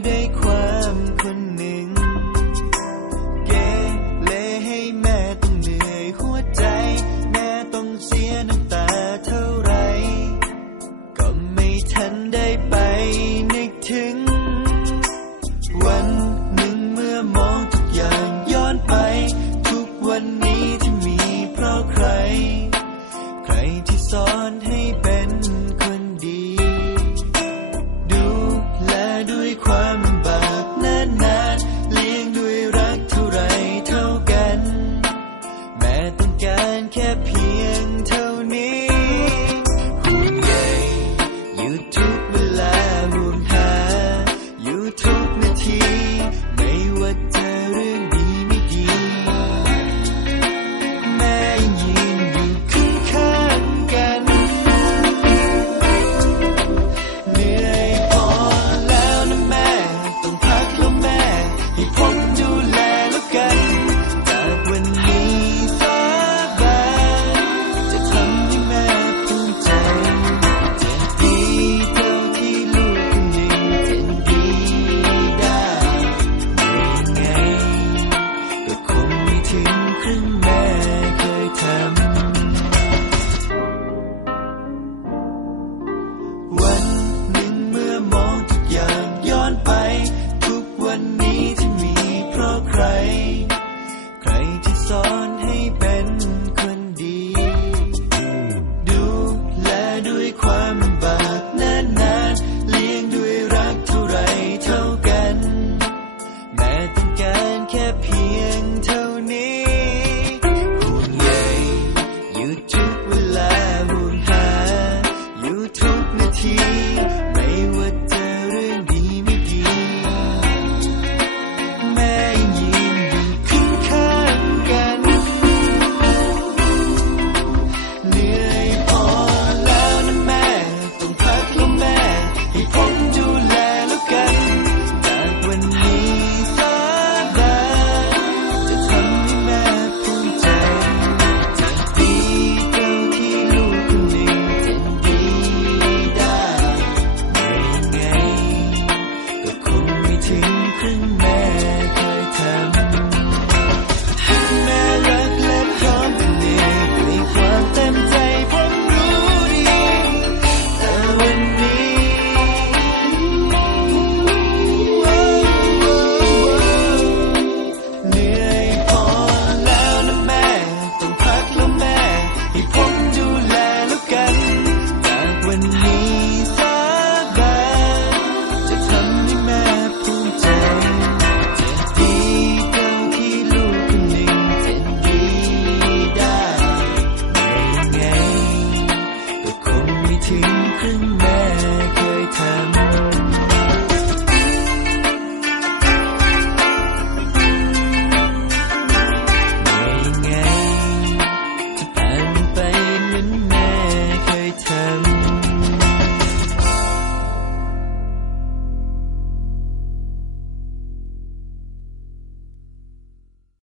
day. bila murni